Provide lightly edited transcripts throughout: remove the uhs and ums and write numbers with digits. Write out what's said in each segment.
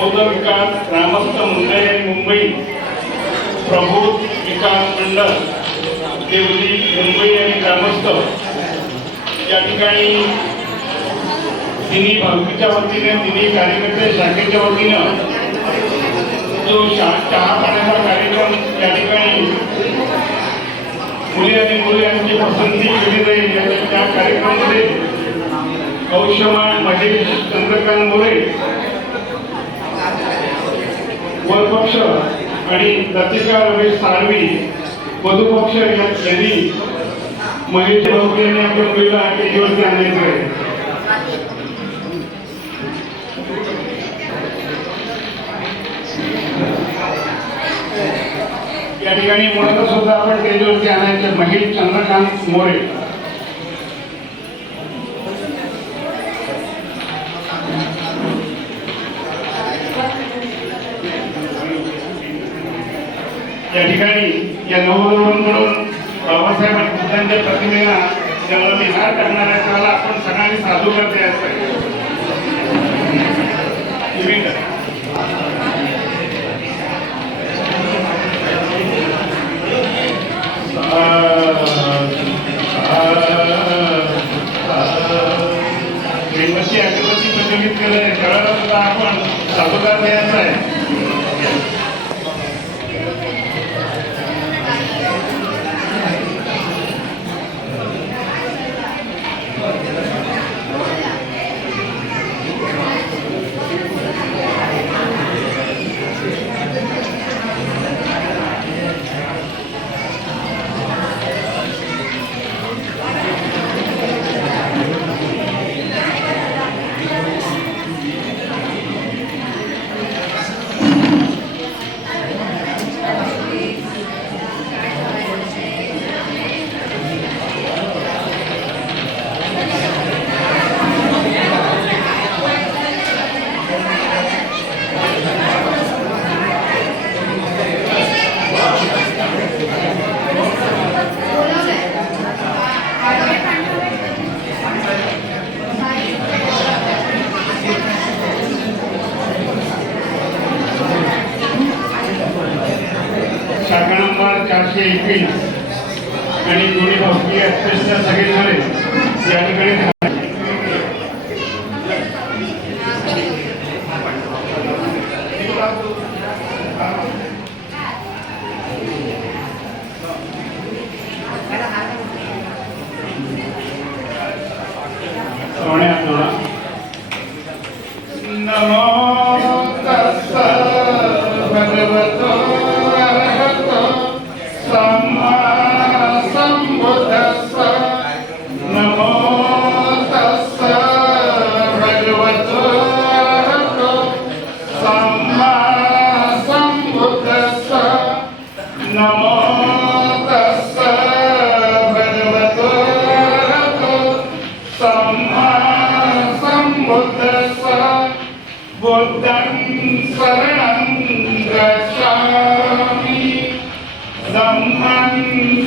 बौद्ध विकास ग्रामस्थ मंडळ मुंबई प्रबोध विकास मंडळ देवली मुंबई आणि ग्रामस्थ या ठिकाणी तिन्ही भाविकांच्या वतीने तिन्ही कार्यकर्ते शाखेच्या वतीनं जो चहा पाण्याचा कार्यक्रम या ठिकाणी मुली आणि मुली यांची पसंती केली जाईल त्या कार्यक्रमामध्ये कौशमान महेश चंद्रकांत मोरे वरपक्ष आणि लतिका रमेश साळवी वधूपक्ष यांनी महेश भाऊ यांनी आपण मुलीला स्टेजवरती आणायचं आहे. या ठिकाणी मुलाला सुद्धा आपण स्टेजवरती आणायचे महेश चंद्रकांत मोरे. या ठिकाणी या नववधूंकडून बाबासाहेब बुद्धांच्या प्रतिमेला ज्यावेळेला मी हार करणार आहे त्याला आपण सगळ्यांनी साधूकार द्यायचं आहे. मेणबत्ती अगरबत्ती प्रज्वलित केलं आहे त्यावेळेला सुद्धा आपण साधूकार द्यायचा आहे. शाखा नंबर 421 आणि दोन्ही भावकीय एक्सप्रेसच्या सगळे झाले या ठिकाणी बुद्धं शरणं गच्छामि धम्मं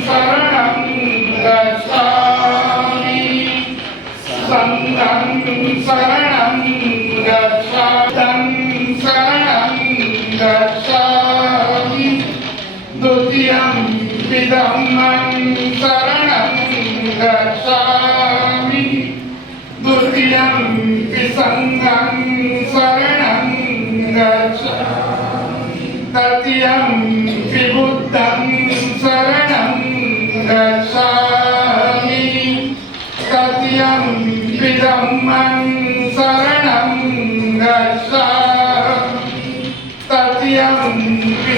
शरणं गच्छामि संघं शरणं गच्छामि शरणं गच्छामि द्वितीयं धम्मं शरणं गच्छामि द्वितीयं संघं शरणं गच्छामि तृतीयं बुद्धं शरणं गच्छामि तृतीयं धम्मं शरणं गच्छामि तृतीयं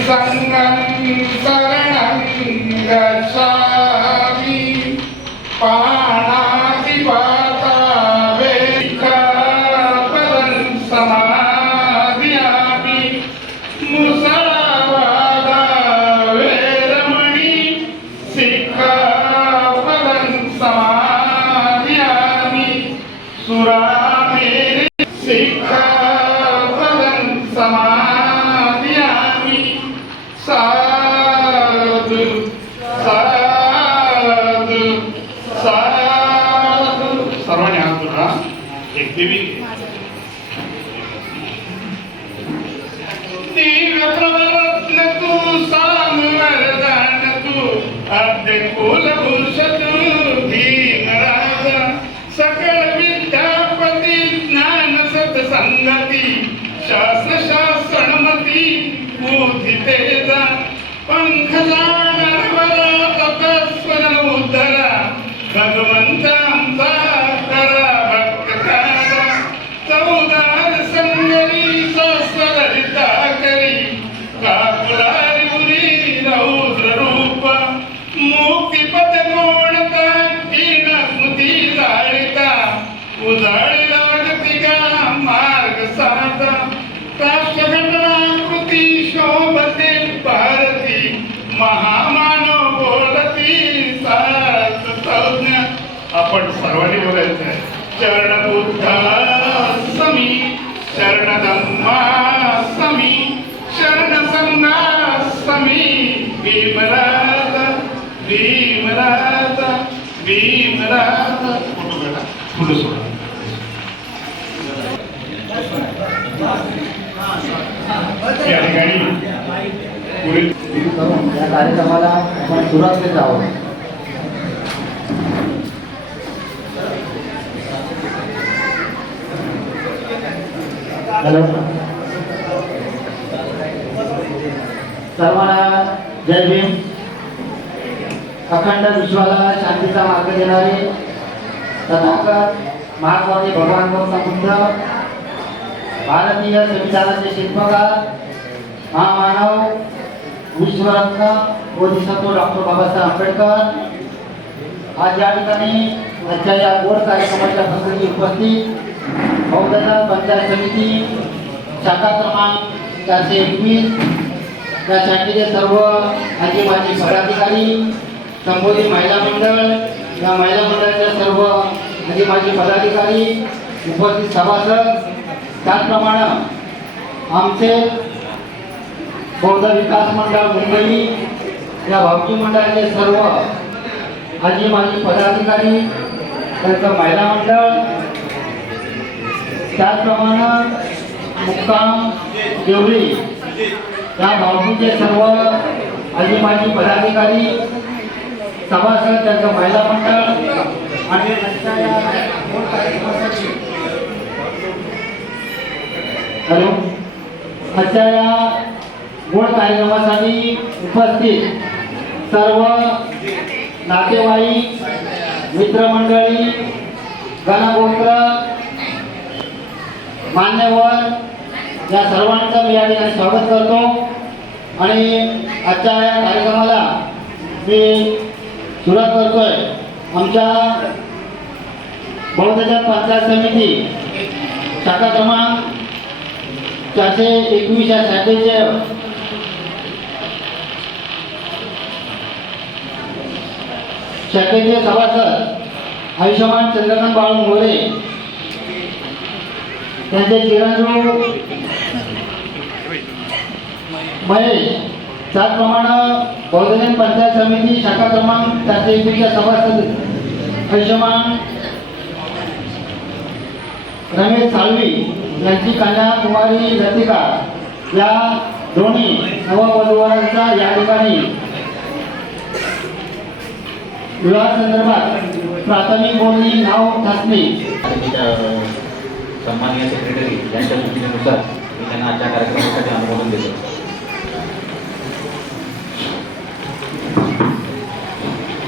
संघं शरणं गच्छामि पाणातिपाता सिक्खापदं समादयामि दिव्य प्रवरत्न तू साम वरदान तू आद्य कुलभूषण भीमराजा सकल विद्यापती ज्ञान सत्संगती शास्त्र शासनमती बुद्धी तेजा पंखला नरवरा तपस्वन उद्धरा भगवंत आमचा करा भक्त कारा चौदार संगरी सहस्रललिता करी काकुलारी उरी रौद्र रूप मुक्तिपद कोणता क्षीण स्मृती जाळिता उजाळी लागतिका मार्ग साधा राष्ट्रघटनाकृती शोभते भारती महामानव बोलती सार्थ संज्ञा. आपण सर्वांनी बोलायचं आहे. चरण बुद्धासमी शरण धम्मासमी शरण संघासमी भीमराजा भीमराजा भीमराजा. पुढे सोडा. या ठिकाणी पुढील या कार्यक्रमाला आपण सुरुवात देत आहोत. हॅलो, सर्वांना जय भीम. अखंड विश्वाला शांतीचा मार्ग देणारे तथागत महाकवी भगवान गौतम बुद्ध, भारतीय संविधानाचे शिल्पकार, महामानव, विश्वरत्न बोधिसत्व डॉक्टर बाबासाहेब आंबेडकर आज या ठिकाणी आजच्या या गोड कार्यक्रमाच्या प्रसंगी उपस्थित बहुजन पंचायत समिती शाखा क्रमांक 421 या शाखेचे सर्व आजी माजी पदाधिकारी, संबोधित महिला मंडळ, या महिला मंडळाच्या सर्व आजी माजी पदाधिकारी, उपस्थित सभासद, त्याचप्रमाणे आमचे बौद्ध विकास मंडळ मुंबई या भावकी मंडळाचे सर्व आजी माजी पदाधिकारी, त्यांचं महिला मंडळ, त्याचप्रमाणे मुक्काम देवळी या भावकीचे सर्व आजी माजी पदाधिकारी, सभासद, त्यांचं महिला मंडळ आणि हॅलो, आजच्या या गोड कार्यक्रमासाठी उपस्थित सर्व नातेवाईक, मित्रमंडळी, गणगोत्र, मान्यवर या सर्वांचं मी या ठिकाणी स्वागत करतो. आणि आजच्या या कार्यक्रमाला मी सुरुवात करतोय. आमच्या बहुजन पंचायत समिती शाखा क्रमांक 421 या शाखेचे सभासद आयुष्यमान चंद्रकांत बाळू मोरे, त्यांचे चिरंजीव महेश, त्याचप्रमाणे बहुजन पंचायत समिती शाखा क्रमांक 421 या सभासद आयुष्यमान रमेश साळवी यांची कन्या कुमारी लतिका या दोन्ही नववधूवरांचा या ठिकाणी विवाह संदर्भात प्राथमिक बोलणी नाव ठसली. सन्माननीय सेक्रेटरी यांच्या सूचनेनुसार मी त्यांना आजच्या कार्यक्रमासाठी अनुमोदन देतो.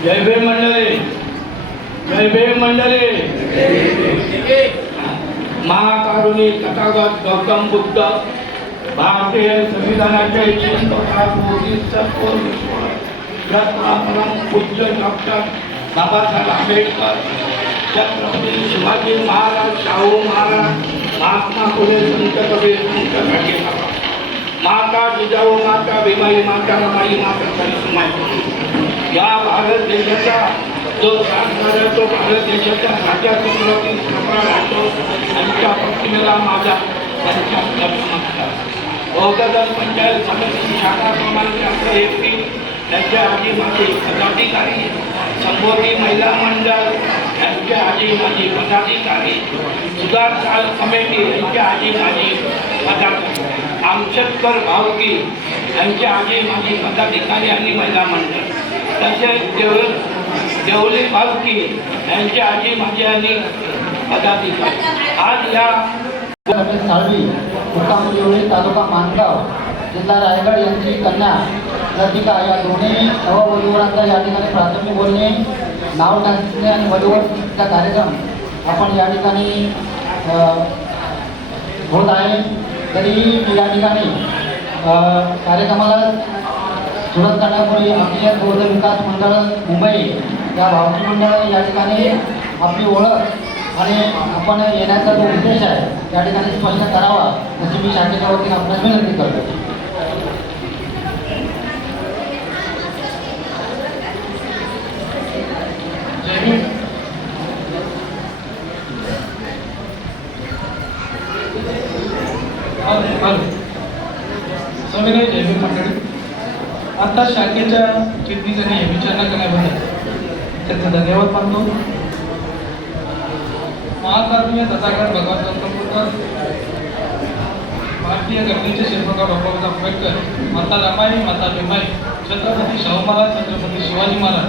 जय भीम मंडळी, जय भीम मंडळी. महाकारुणी तथागत गौतम बुद्ध भारतीय संविधानाचे शिल्पकार बोधिसत्व परम पूज्य डॉक्टर बाबासाहेब आंबेडकर, छत्रपती शिवाजी महाराज, शाहू महाराज, महात्मा फुले, संत कबीर, संत गाडगेबाबा, माता जिजाऊ, माता भीमाई, माता रमाई, माता सावित्रीबाई या भारत देशाचा जो सांगणारा तो भारत देशाच्या राज्यातील राहतो. त्यांच्या प्रतिमेला माझा नमस्कार. बहुजन पंचायत समिती शाखा क्रमांक 421 त्यांच्या आजी माजी पदाधिकारी, संबोधी महिला मंडळ यांचे आजी माजी पदाधिकारी, सुधार साल कमिटी यांचे आजी माजी पदाधिकारी, औषधकर भावकी यांचे आजी माजी पदाधिकारी आणि महिला मंडळ, तसेच देवली भावकी यांचे आजी माजी आणि पदाधिकारी आज या साळवी मुक्काम देवळी तालुका माणगाव जिल्हा रायगड यांची कन्या लतिका या दोन्ही नववधूवरांचा या ठिकाणी प्राथमिक बोलणे, नाव टाकणे आणि वधूवरचा कार्यक्रम आपण या ठिकाणी होत आहे. तरी या ठिकाणी कार्यक्रमाला सुरुवात करण्यापूर्वी आमची बौद्ध विकास मंडळ मुंबई या भावकी मंडळाने या ठिकाणी आपली ओळख आणि आपण येण्याचा जो उद्देश आहे या ठिकाणी स्पष्ट करावा अशी मी शाखेच्या वतीने आपल्याला विनंती करतो. सगळे जैविक मंडळी आता शाखेच्या चिटणीसांनी विचारणा करण्याबद्दल त्यांचा धन्यवाद मानतो. महाकारुण्य तथागत भगवान गौतम बुद्ध, भारतीय घटनेचे शिल्पकार डॉक्टर आंबेडकर, माता रमाई, माता भीमाई, छत्रपती शाहू महाराज, छत्रपती शिवाजी महाराज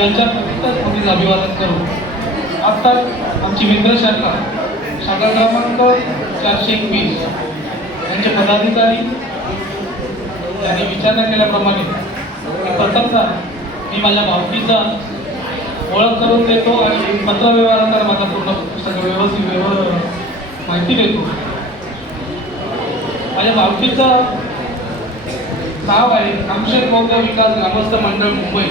यांच्या पवित्र स्मृतीचं अभिवादन करू आता आमची मित्र शाखा क्रमांक 421 यांचे पदाधिकारी यांनी विचारणा केल्याप्रमाणे प्रथमतः मी माझ्या भावकीचा ओळख करून देतो आणि पत्रव्यवहारानंतर माझा पूर्ण सगळं व्यवस्थित माहिती देतो. माझ्या भावकीचं नाव आहे आमशेर बौद्ध विकास ग्रामस्थ मंडळ मुंबई,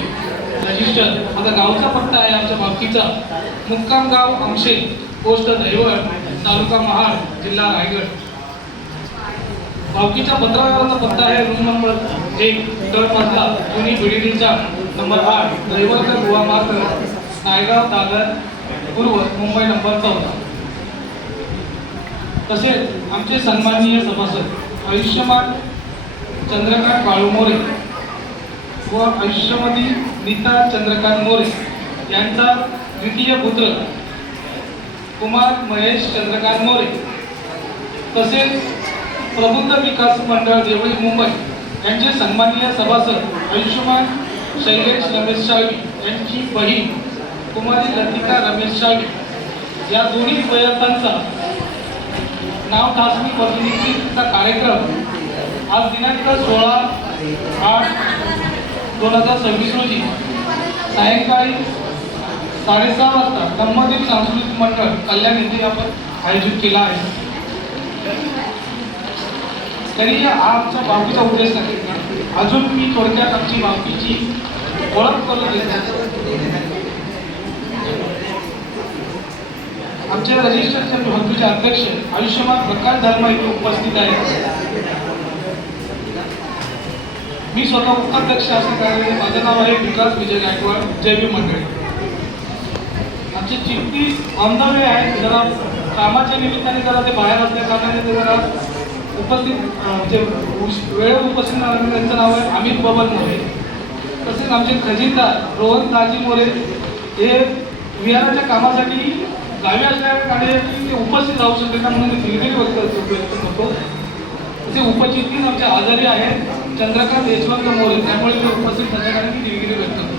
रजिस्टर. माझा गावचा पत्ता आहे आमच्या भावकीचा मुक्काम गाव आमशेर, पोस्ट दैवळ, तालुका महाड, जिल्हा रायगड. भावकीच्या पत्रव्यवहाराचा पत्ता आहे रूम नंबर 1 तळमजला जुनी बिल्डिंगचा नंबर 8 दैवळकर गोवा मार्ग, नायगाव दादर पूर्व, मुंबई नंबर 14. तसेच आमचे सन्माननीय सभासद आयुष्यमान चंद्रकांत बाळू मोरे व आयुष्यमती नीता चंद्रकांत मोरे यांचा द्वितीय पुत्र कुमार महेश चंद्रकांत मोरे, तसेच प्रबुद्ध विकास मंडळ देवळी मुंबई यांचे सन्माननीय सभासद आयुष्यमान शैलेश रमेश शाळवी यांची बहीण कुमारी लतिका रमेश शाळवी या दोन्ही वयस्कांचा नाव टाचणी प्रतिनिधीचा कार्यक्रम आज दिनांक 16/8/2026 रोजी सायंकाळी 6:30 वाजता ब्रह्मदेव सांस्कृतिक मंडळ कल्याण येथे आपण आयोजित केला आहे. तरी हा आमचा भावकीचा उद्देश आहे. अजून मी थोडक्यात आमची भावकीची ओळख करून देतो. आमच्या रजिस्टरच्या भावकीचे अध्यक्ष आयुष्यमान प्रकाश धर्मा इथे उपस्थित आहेत. मी स्वतः उपाध्यक्ष असल्याने माझं नाव आहे विकास विजय गायकवाड, जैविक मंडळी. आमचे चिठ्ठी ऑन द वे आहे. जरा कामाच्या निमित्ताने जरा ते बाहेर असल्या कारणाने ते जरा उपस्थित जे वेळेवर उपस्थित राहणारे त्यांचं नाव आहे अमित बबन मोरे. तसेच आमचे खजिनदार रोहन दाजी मोरे हे विहाराच्या कामासाठी गावी असल्याने ते उपस्थित राहू शकले ना म्हणून दिलगिरी व्यक्त करतो. तसे उपचिटणीस आमचे आजारी आहेत चंद्रकांत यशवंत मोरे, त्यामुळे ते उपस्थित नसल्याने मी दिलगिरी व्यक्त करतो.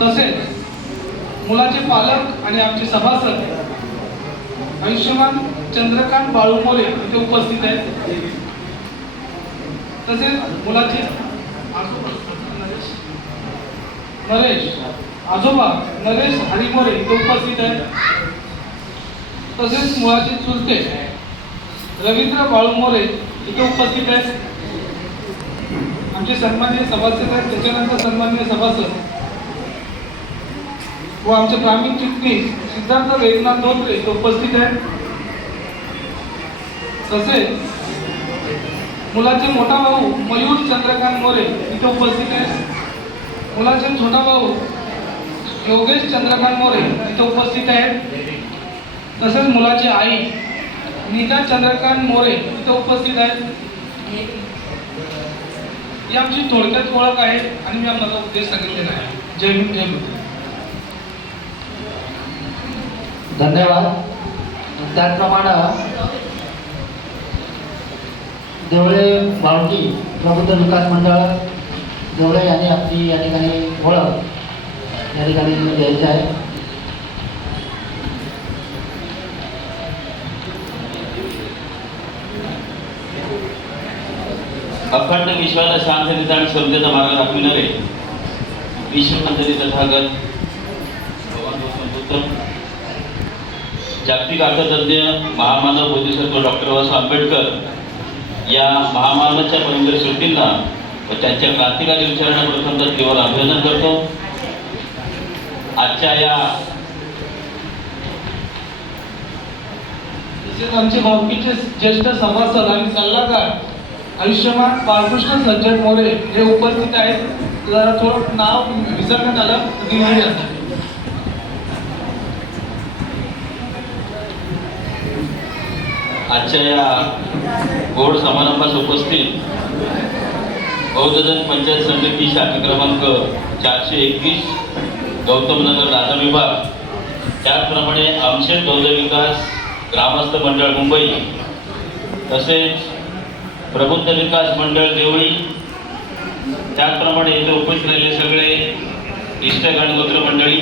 तसेच मुलाचे पालक आणि आमचे सभासद आयुष्यमान चंद्रकांत बाळू मोरे इथे उपस्थित आहेत. तसेच मुलाचे आजोबा नरेश हरिमोरे इथे उपस्थित आहेत. तसेच मुलाचे चुलते रवींद्र बाळू मोरे इथे उपस्थित आहेत. आमचे सन्माननीय सभासद आहेत. त्याच्यानंतर सन्माननीय सभासद व आमचे ग्रामीण चिटणीस सिद्धार्थ वेदनाथ धोत्रे इथे उपस्थित आहेत. तसेच मुलाचे मोठा भाऊ मयूर चंद्रकांत मोरे इथे उपस्थित आहेत. मुलाचे छोटा भाऊ योगेश चंद्रकांत मोरे इथे उपस्थित आहेत. तसेच मुलाची आई नीता चंद्रकांत मोरे इथे उपस्थित आहेत. ही आमची थोडक्यात ओळख आहे आणि मी माझा उद्देश सांगितलेला आहे. जय हिंद, जय हिंद. धन्यवाद. त्याचप्रमाणे देवळे भावकी प्रबुद्ध विकास मंडळ देवळे यांनी आपली या ठिकाणी ओळख या ठिकाणी द्यायची आहे. अखंड विश्वाला शांततेचा आणि समतेचा मार्ग दाखविणारे विश्वमंदिरी तथागत पुत्र जागतिक अर्थतज्ञ महामानव बोधिसत्व डॉक्टर बाबासाहेब आंबेडकर या महामानवाच्या परंपरे सुट्टींना व त्यांच्या क्रांतिकारी विचारांना प्रथमतः तीव्र अभिनंदन करतो. आजच्या या तसेच आमचे भावकीचे ज्येष्ठ सभासद आणि सल्लागार आयुष्यमान बाळकृष्ण सज्जन मोरे हे उपस्थित आहेत. जरा थोडं नाव विसरण्यात आलं दिल्ली यांचं. आजच्या या गोड समारंभास उपस्थित बौद्धजन पंचायत समिती शाखा क्रमांक 421 गौतमनगर राजा विभाग, त्याचप्रमाणे आमचे बौद्ध विकास ग्रामस्थ मंडळ मुंबई, तसेच प्रबुद्ध विकास मंडळ देवळी, त्याचप्रमाणे इथे उपस्थित राहिलेले सगळे इष्टगण गोत्र मंडळी,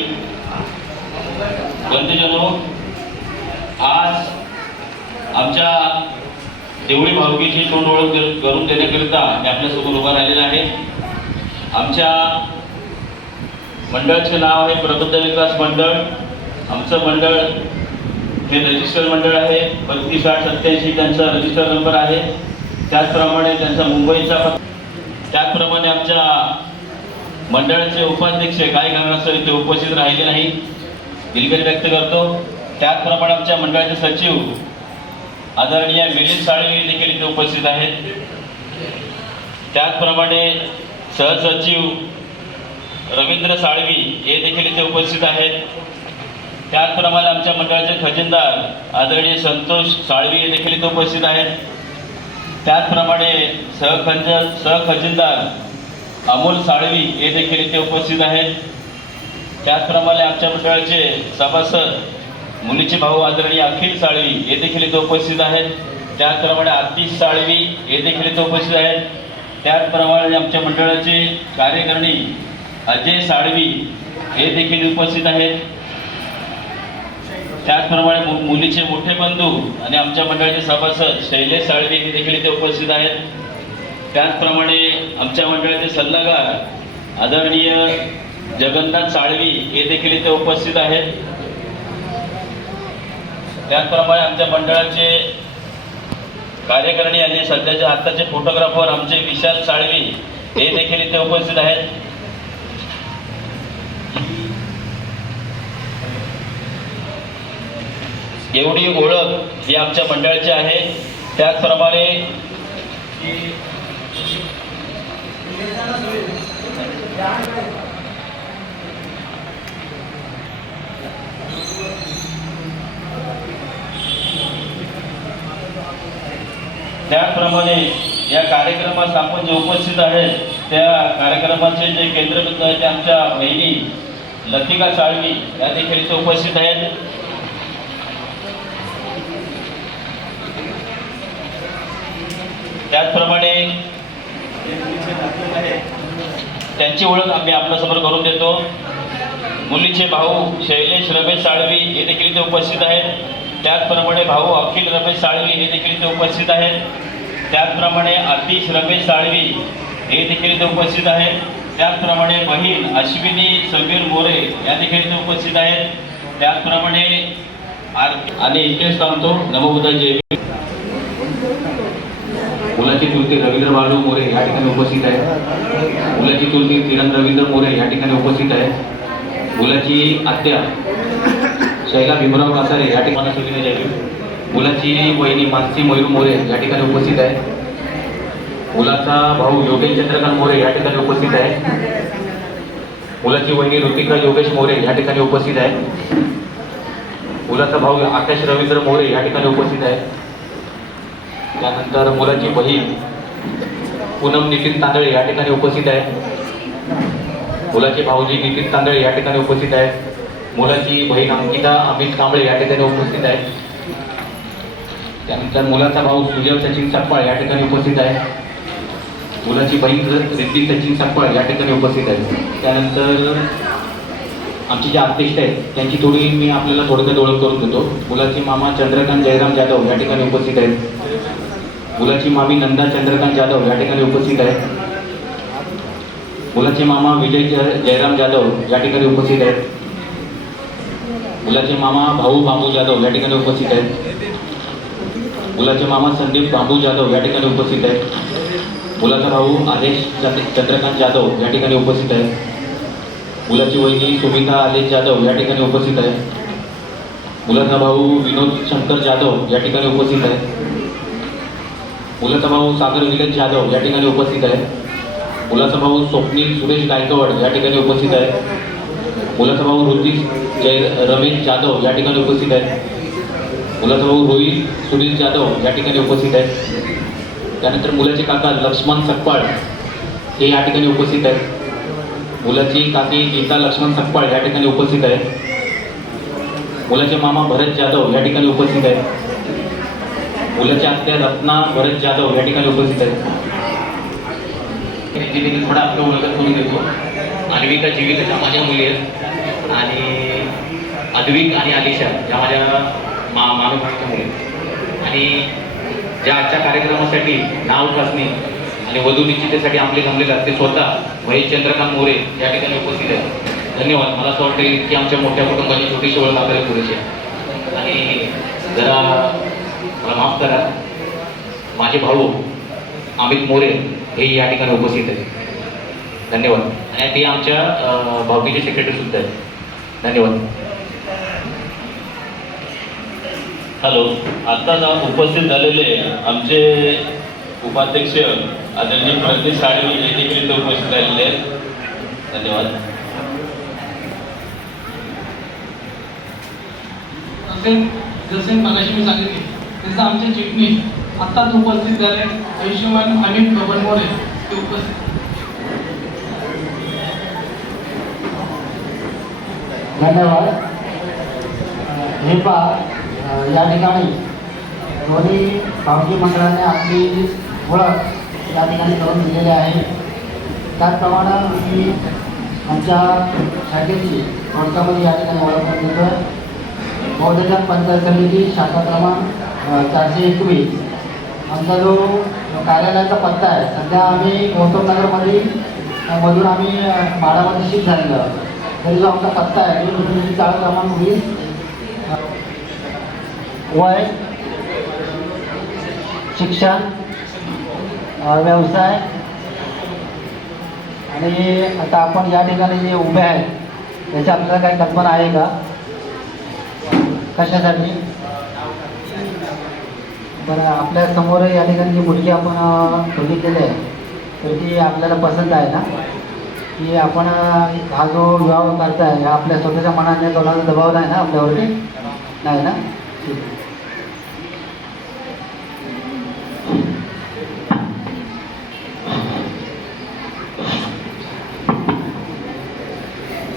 बंधुजनो, आज आमच्या देवळी भावकीची तोंड ओळख करून देण्याकरिता मी आपल्यासमोर उभा राहिलेला आहे. आमच्या मंडळाचे नाव आहे प्रबुद्ध विकास मंडळ. आमचं मंडळ हे रजिस्टर मंडळ आहे. 3287 त्यांचा रजिस्टर नंबर आहे. त्याचप्रमाणे त्यांचा मुंबईचा, त्याचप्रमाणे आमच्या मंडळाचे उपाध्यक्ष काही कारणास्तव इथे उपस्थित राहिले नाही, दिलगिरी व्यक्त करतो. त्याचप्रमाणे आमच्या मंडळाचे सचिव आदरणीय मिलिंद साळवी देखील इथे उपस्थित आहेत. त्याचप्रमाणे सहसचिव रवींद्र साळवी हे देखील इथे उपस्थित आहेत. त्याचप्रमाणे आमच्या मंडळाचे खजिनदार आदरणीय संतोष साळवी हे देखील इथे उपस्थित आहेत. त्याचप्रमाणे सहखजिनदार अमोल साळवी हे देखील इथे उपस्थित आहेत. त्याचप्रमाणे आमच्या मंडळाचे सभासद मुलीचे भाऊ आदरणीय अखिल साळवी हे देखील इथे उपस्थित आहेत. त्याचप्रमाणे आतिश साळवी हे देखील इथे उपस्थित आहेत. त्याचप्रमाणे आमच्या मंडळाचे कार्यकारिणी अजय साळवी हे देखील उपस्थित आहेत. त्याचप्रमाणे मुलीचे मोठे बंधू आणि आमच्या मंडळाचे सभासद शैलेश साळवी हे देखील इथे उपस्थित आहेत. त्याचप्रमाणे आमच्या मंडळाचे सल्लागार आदरणीय जगन्नाथ साळवी हे देखील इथे उपस्थित आहेत. त्याचप्रमाणे आमच्या मंडळाचे कार्यकारिणी आणि सध्याचे आत्ताचे फोटोग्राफर आमचे विशाल साळवी हे देखील इथे उपस्थित आहेत. एवढी ओळख ही आमच्या मंडळाची आहे. त्याचप्रमाणे या कार्यक्रमास आपण जे उपस्थित आहेत त्या कार्यक्रमाचे जे केंद्रबिंदू आहेत ते आमच्या बहिणी लतिका साळवी या देखील इथे उपस्थित आहेत. त्याचप्रमाणे त्यांची ओळख आम्ही आपल्यासमोर करून देतो. मुलीचे भाऊ शैलेश रमेश साळवी हे देखील इथे उपस्थित आहेत. त्याचप्रमाणे भाऊ अखिल रमेश साळवी हे देखील इथे उपस्थित आहेत. त्याचप्रमाणे आतिश रमेश साळवी हे देखील इथे उपस्थित आहेत. त्याचप्रमाणे बहीण अश्विनी समीर मोरे या देखील इथे उपस्थित आहेत. त्याचप्रमाणे आणि इथेच थांबतो. नमो बुद्धाय जय भीम. मुलाची चुलती रवींद्र बाळू मोरे या ठिकाणी उपस्थित आहे. मुलाची चुलती किरण रवींद्र मोरे या ठिकाणी उपस्थित आहे. मुलाची आत्या शैला भीमराव कासारे या ठिकाणी सुविधा द्यावी. मुलाची वहिनी मानसी मयूर मोरे या ठिकाणी उपस्थित आहे. मुलाचा भाऊ योगेश चंद्रकांत मोरे या ठिकाणी उपस्थित आहे. मुलाची वहिनी ऋतिका योगेश मोरे या ठिकाणी उपस्थित आहे. मुलाचा भाऊ आकाश रवींद्र मोरे या ठिकाणी उपस्थित आहे. त्यानंतर मुलाची बहीण पूनम नितीन तांदळे या ठिकाणी उपस्थित आहे. मुलाचे भाऊजी नितीन तांदळे या ठिकाणी उपस्थित आहेत. मुलाची बहीण अंकिता अमित कांबळे या ठिकाणी उपस्थित आहे. त्यानंतर मुलाचा भाऊ सुजय सचिन सकपाळ या ठिकाणी उपस्थित आहे. मुलाची बहीण रिद्धी सचिन सकपाळ या ठिकाणी उपस्थित आहे. त्यानंतर आमची जे आर्टिस्ट आहेत त्यांची थोडी मी आपल्याला थोडक्यात ओळख करून देतो. मुलाचे मामा चंद्रकांत जयराम जाधव या ठिकाणी उपस्थित आहेत. मुलाची मामी नंदा चंद्रकांत जाधव या ठिकाणी उपस्थित आहे. मुलाचे मामा विजय जयराम जाधव या ठिकाणी उपस्थित आहेत. मुलाचे मामा भाऊ बाबू जाधव या ठिकाणी उपस्थित आहेत. मुलाचे मामा संदीप बाबू जाधव या ठिकाणी उपस्थित आहेत. मुलाचा भाऊ आदेश चंद्रकांत जाधव या ठिकाणी उपस्थित आहे. मुलाची वहिनी सुमिता आदेश जाधव या ठिकाणी उपस्थित आहे. मुलाचा भाऊ विनोद शंकर जाधव या ठिकाणी उपस्थित आहे. मुलाचा भाऊ सागर विलेज जाधव या ठिकाणी उपस्थित आहे. मुलाचा भाऊ स्वप्नील सुरेश गायकवाड या ठिकाणी उपस्थित आहे. मुलाचा भाऊ ऋतिक रमेश जाधव या ठिकाणी उपस्थित आहे. मुलाचा भाऊ रोहित सुनील जाधव या ठिकाणी उपस्थित आहे. त्यानंतर मुलाचे काका लक्ष्मण सकपाळ हे या ठिकाणी उपस्थित आहेत. मुलाची काकी गीता लक्ष्मण सकपाळ या ठिकाणी उपस्थित आहे. मुलाचे मामा भरत जाधव या ठिकाणी उपस्थित आहेत. मुलाच्या आत्या रत्ना भरत जाधव या ठिकाणी उपस्थित आहेत. थोडा आपलं ओळख करून देतो. अन्विका जीविका माझ्या मुली आहेत आणि अद्विक आणि आलिशा या माझ्या मामेभावाच्या मुली आहेत. आणि ज्या आजच्या कार्यक्रमासाठी नाव ठसणी आणि वधू निश्चितेसाठी आपले जमलेले आहेत ते स्वतः महेश चंद्रकांत मोरे या ठिकाणी उपस्थित आहेत. धन्यवाद. मला असं वाटतं की आमच्या मोठ्या कुटुंबाची छोटीशी ओळख आपल्याला पुरेशी आहे. आणि जरा मला माफ करा, माझे भाऊ अमित मोरे हे या ठिकाणी उपस्थित आहेत. धन्यवाद. आणि ते आमच्या भावकीचे सेक्रेटरी सुद्धा आहेत. धन्यवाद. हॅलो. आता उपस्थित झालेले आमचे उपाध्यक्ष आदरणीय प्रदीप साळवे हे देखील इथे उपस्थित राहिलेले आहेत. धन्यवाद. जसे मगाशी मी सांगितले तसं आमचे चिटणीस आत्ताच उपस्थित झाले आयुष्यमान अमित बबन मोरे ते उपस्थित. धन्यवाद. हे पहा, या ठिकाणी दोन्ही भावकी मंडळाने आपली ओळख या ठिकाणी करून दिलेली आहे. त्याचप्रमाणे आम्ही आमच्या शाखेची थोडक्यामध्ये या ठिकाणी ओळख करून देतो. बौद्धजन पंचायत समिती शाखा क्रमांक 421 आमचा जो कार्यालयाचा पत्ता आहे, सध्या आम्ही गौतम नगरमध्ये मधून आम्ही माडामध्ये शिफ्ट झालेलो आहोत. तरी जो आमचा पत्ता आहे तो चाळ क्रमांक 20. वय, शिक्षण, व्यवसाय आणि आता आपण या ठिकाणी जे उभे आहेत त्याची आपल्याला काही कल्पना आहे का? कशासाठी? बरं, आपल्या समोर या ठिकाणी जी मुलगी आपण बघितलेली आहे तर ती आपल्याला पसंत आहे ना? की आपण हा जो विवाह करताय हा आपल्या स्वतःच्या मनाने कोणाचा दबाव नाही ना आपल्यावरती? नाही ना? ठीक.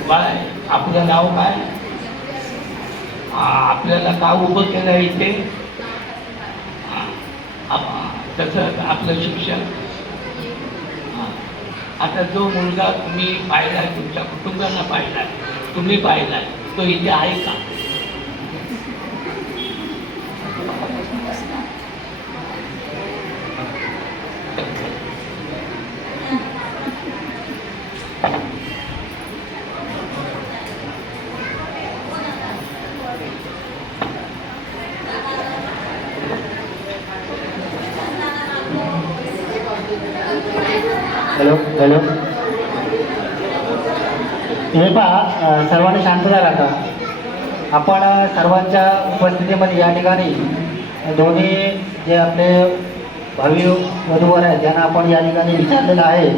काय आपलं नाव काय? आपल्याला का उभं केलं इथे? तसं आपलं शिक्षण. आता जो मुलगा तुम्ही पाहिलाय, तुमच्या कुटुंबाला पाहिलाय, तुम्ही पाहिलाय, तो इथे आहे का? Hello hello. हे पहा, सर्वांनी शांतता राखा. आपण सर्वांच्या उपस्थितीमध्ये या ठिकाणी दोन्ही जे आपले भावी वधूवर आहेत त्यांना आपण या ठिकाणी विचारलेलं आहे.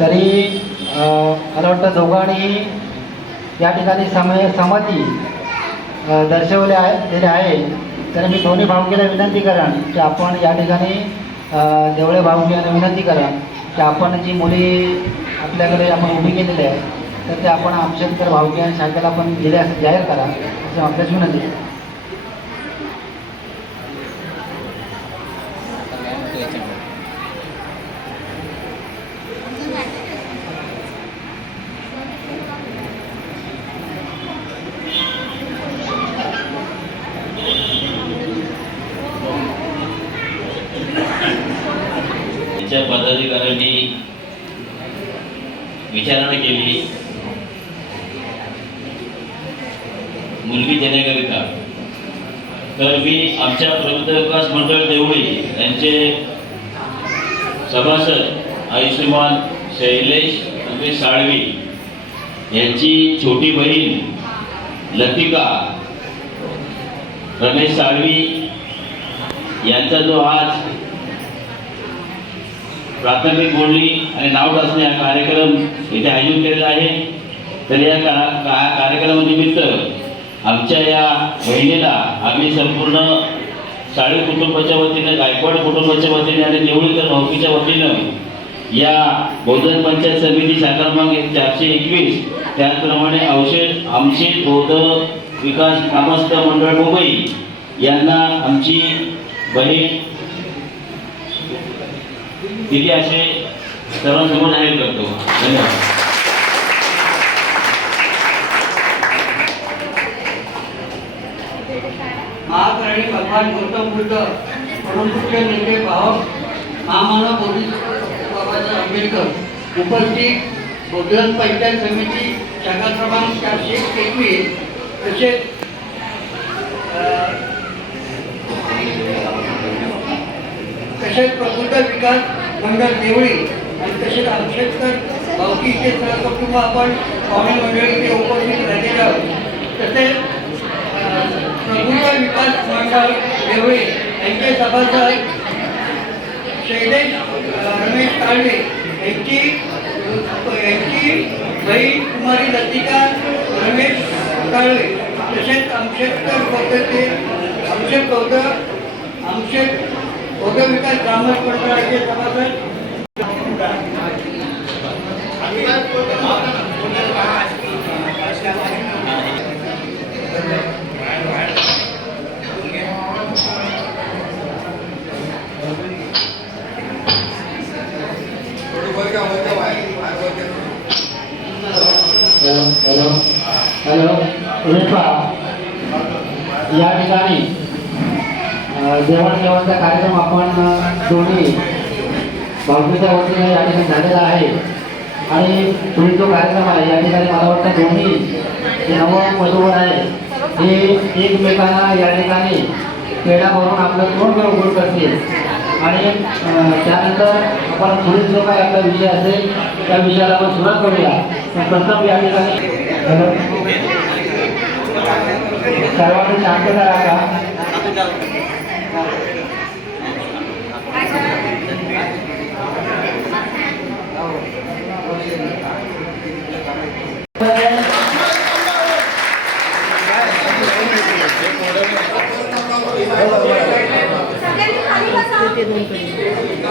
तरी मला वाटतं दोघांनी या ठिकाणी सहमती दर्शवले आहे. तर मी दोन्ही भावकीला विनंती करेन की आपण या ठिकाणी देवळे भावकीला विनंती करा की आपण जी मुली आपल्याकडे आपण उभी केलेली आहे तर ते आपण आमच्यानंतर भावकी आणि शाखेला आपण दिले असं जाहीर करा असं आपल्याच विनंती. त्यांच्या पदाधिकाऱ्यांनी विचारणा केली मुलगी देण्याकरिता, तर मी आमच्या प्रबुद्ध विकास मंडळ देवळी यांचे सभासद आयुष्यमान शैलेश रमेश साळवी यांची छोटी बहीण लतिका रमेश साळवी यांचा जो आज प्राथमिक बोलणी आणि नाव टाचणी हा कार्यक्रम इथे आयोजित केलेला आहे, तर या कार्यक्रमानिमित्त आमच्या या बहिणीला आम्ही संपूर्ण साळवी कुटुंबाच्या वतीनं, गायकवाड कुटुंबाच्या वतीने आणि देवळीकर भाऊकीच्या वतीनं या बहुजन पंचायत समिती शाखा क्रमांक 421 त्याचप्रमाणे आमचे बौद्ध विकास ग्रामस्थ मंडळ मुंबई यांना आमची बहीण दिली असे सर्वांसमोर जाहीर करतो. धन्यवाद. महाकाळी भगवान गौतम बुद्ध परमपूज्य नेते भाव महामानव बाबासाहेब आंबेडकर उपस्थित बहुजन पंचायत समिती शाखा क्रमांक 421 तसेच प्रबुद्ध विकास मंडळ देवळी आणि तसेच आमशेतकर भावकीचे सहकुटुंब आपण पाहुणे मंडळी इथे उपस्थित राहिलेले आहोत. तसेच प्रबुद्ध विकास मंडळ देवळी यांचे सभासद शैलेश रमेश काळवे यांची बहीण कुमारी लतिका रमेश काळवे तसेच आमचे बौद्ध विकास ग्रामस्थ मंडळाचे सभासद हॅलो या ठिकाणी जेवणाचा कार्यक्रम आपण दोन्ही भावकीच्या वतीने या ठिकाणी झालेला आहे आणि पुढील जो कार्यक्रम आहे या ठिकाणी मला वाटतं दोन्ही जे नववधूवर आहे हे एकमेकांना या ठिकाणी पेढा भरून आपलं तोंड गोड करतील आणि त्यानंतर आपण पुढील जो काही आपला विषय असेल त्या विषयाला आपण सुरुवात करूया. प्रथम या ठिकाणी सर्वांनी शांतता राहा.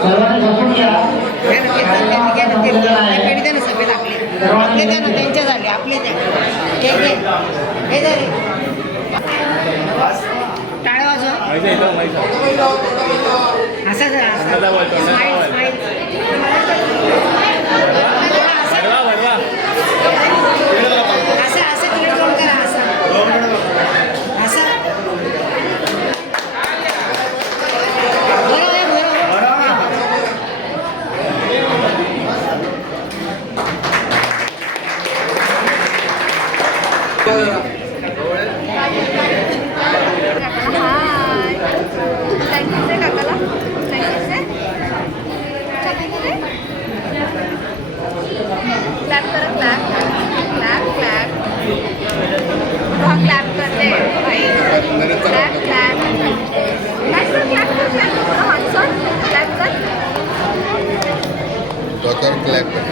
सर्वांनी बसून घ्या. त्यांच्या झाले आपले हे झाले टाळ्या वाजवा असं असं असं तिकडे तोंड करा असं असं क्लैप करो, क्लैप क्लैप क्लैप हाँ क्लैप करते हैं भाई, क्लैप क्लैप क्लैप कर हाथ से क्लैप कर डॉक्टर क्लैप कर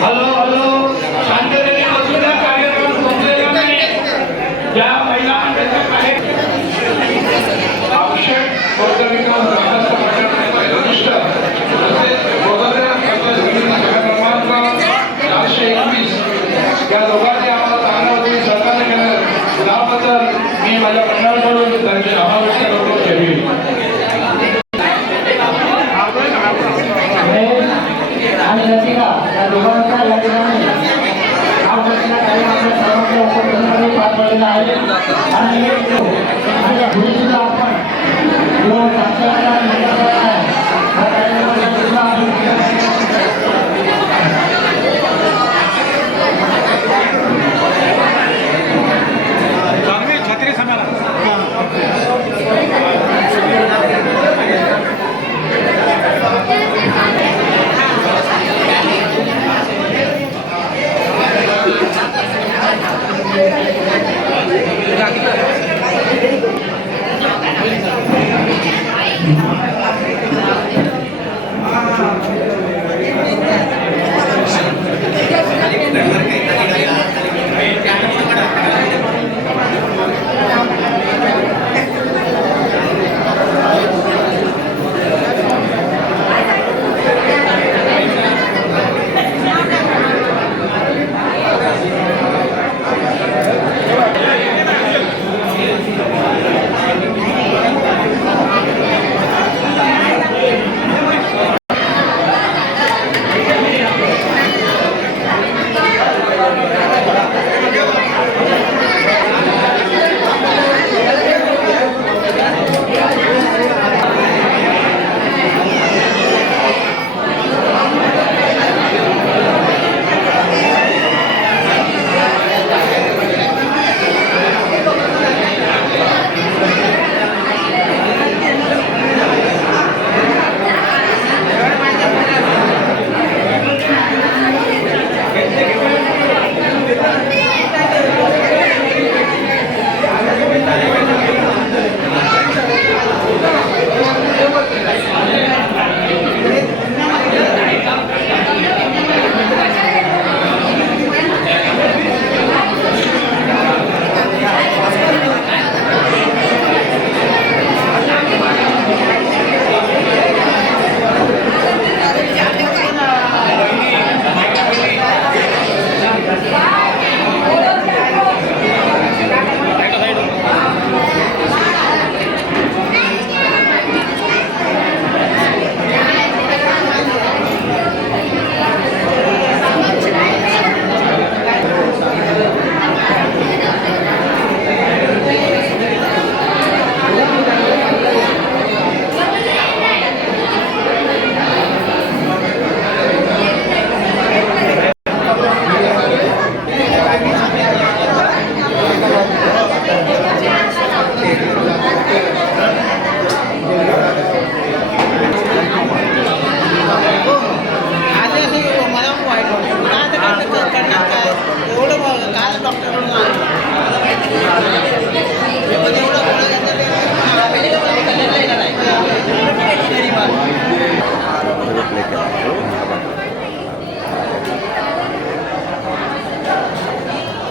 हॅलो हॅलो शांततेने बसून द्या. कार्यक्रम संपलेला नाही. ज्या महिला आवश्यक बौद्ध विकास ग्रामस्थ मंडळाचे वरिष्ठ तसेच बौद्ध क्रमांक 421 या दोघांनी आम्हाला चांगल्या वतीने सहकार्य केलं त्याबद्दल मी माझ्या मंडळाकडून त्यांचे आभार व्यक्त करतो. जय भीम. आणि लतिका या दोघांचा या ठिकाणी नाव करण्याचा काही आपल्या सर्वांच्या उपक्रमामध्ये पार पडलेला आहे. आणि पुढे सुद्धा आपण जो साक्षरता मंडळ आहे त्या कार्यक्रमाला सुद्धा आपण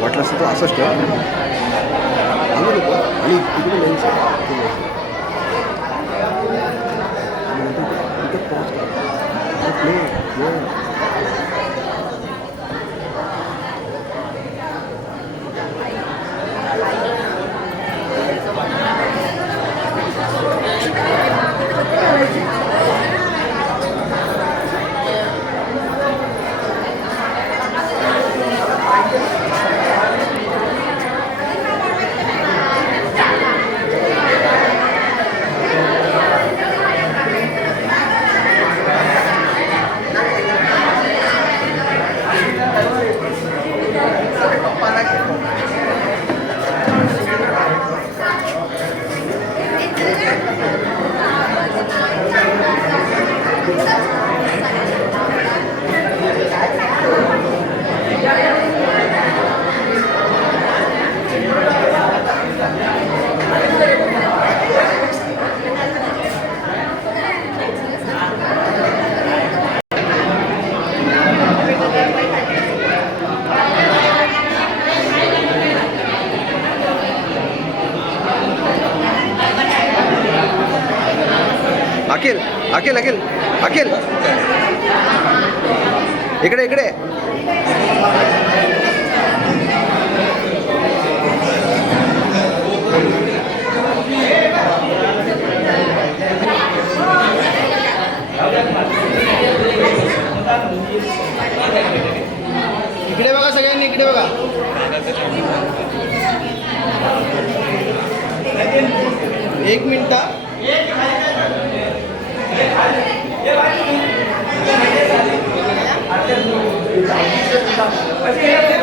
वाटलं असतं तर असंच ठेवा आम्ही लोक आणि तिकडे लेन्स अखिल अखिल अखिल अखिल इकडे इकडे एक मिनिट Thank you.